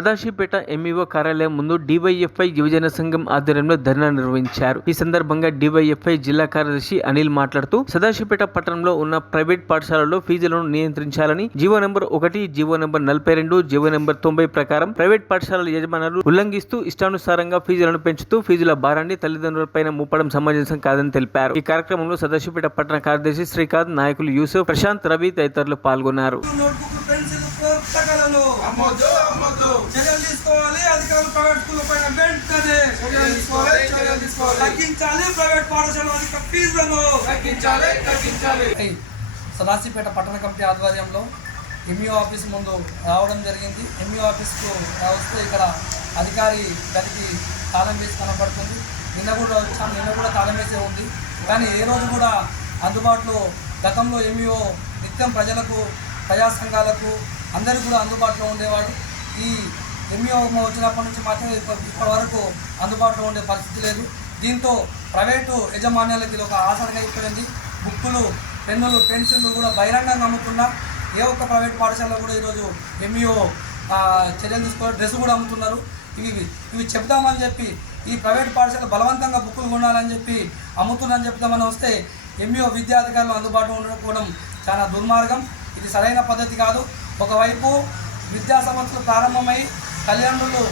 Sadasivpet MEO కార్యాలయం ముందు DYFI యువజన సంఘం ఆధ్వర్యంలో ధర్నా నిర్వహించారు. ఈ సందర్భంగా డివైఎఫ్ఐ జిల్లా కార్యదర్శి అనిల్ మాట్లాడుతూ సదాశివపేట పట్టణంలో ఉన్న ప్రైవేట్ పాఠశాలల్లో ఫీజులను నియంత్రించాలని GO number 1, GO number 42, GO number 90 ప్రకారం ప్రైవేట్ పాఠశాలల యజమానులు ఉల్లంఘిస్తూ ఇష్టానుసారంగా ఫీజులను పెంచుతూ ఫీజుల భారాన్ని తల్లిదండ్రులపైన మూపడం సమంజసం కాదని తెలిపారు. ఈ కార్యక్రమంలో సదాశివపేట పట్టణ కార్యదర్శి శ్రీకాంత్, నాయకులు యూసుఫ్, ప్రశాంత్, రవి తదితరులు పాల్గొన్నారు. చర్యలు తీసుకోవాలి. అధికారులు ప్రైవేట్ స్కూల్ పైన వెంటనే తగ్గించాలి. ప్రైవేట్ పాఠశాల ఫీజులను తగ్గించాలి. సదాశివపేట పట్టణ కమిటీ ఆధ్వర్యంలో ఎంఈఓ ఆఫీస్ ముందు రావడం జరిగింది. ఎంఈఓ ఆఫీస్కు వస్తే ఇక్కడ అధికారి గదికి తాళం వేసి కనబడుతుంది. నిన్న కూడా తాళం వేసే ఉంది. కానీ ఏ రోజు కూడా అందుబాటులో గతంలో ఎంఈఓ నిత్యం ప్రజలకు, ప్రజా సంఘాలకు అందరికీ కూడా అందుబాటులో ఉండేవాడు. ఈ ఎంఈఓ వచ్చినప్పటి నుంచి మాత్రం ఇప్పటి వరకు అందుబాటులో ఉండే పరిస్థితి లేదు. దీంతో ప్రైవేటు యజమాన్యాలకి ఇది ఒక ఆసనగా అయిపోయింది. బుక్కులు, పెన్నులు, పెన్సిళ్ళు కూడా బహిరంగంగా అమ్ముతున్నా ఏ ఒక్క ప్రైవేట్ పాఠశాలలో కూడా ఈరోజు ఎంఈఓ చర్యలు తీసుకోవాలి. డ్రెస్ కూడా అమ్ముతున్నారు. ఇవి చెప్దామని చెప్పి ఈ ప్రైవేట్ పాఠశాల బలవంతంగా బుక్కులు కొనాలని చెప్పి అమ్ముతున్నారని చెప్తామని వస్తే ఎంఈఓ విద్యాధికారులు అందుబాటులో ఉండకపోవడం చాలా దుర్మార్గం. ఇది సరైన పద్ధతి కాదు. ఒకవైపు విద్యా సంవత్సరం ప్రారంభమై తల్లిదండ్రులు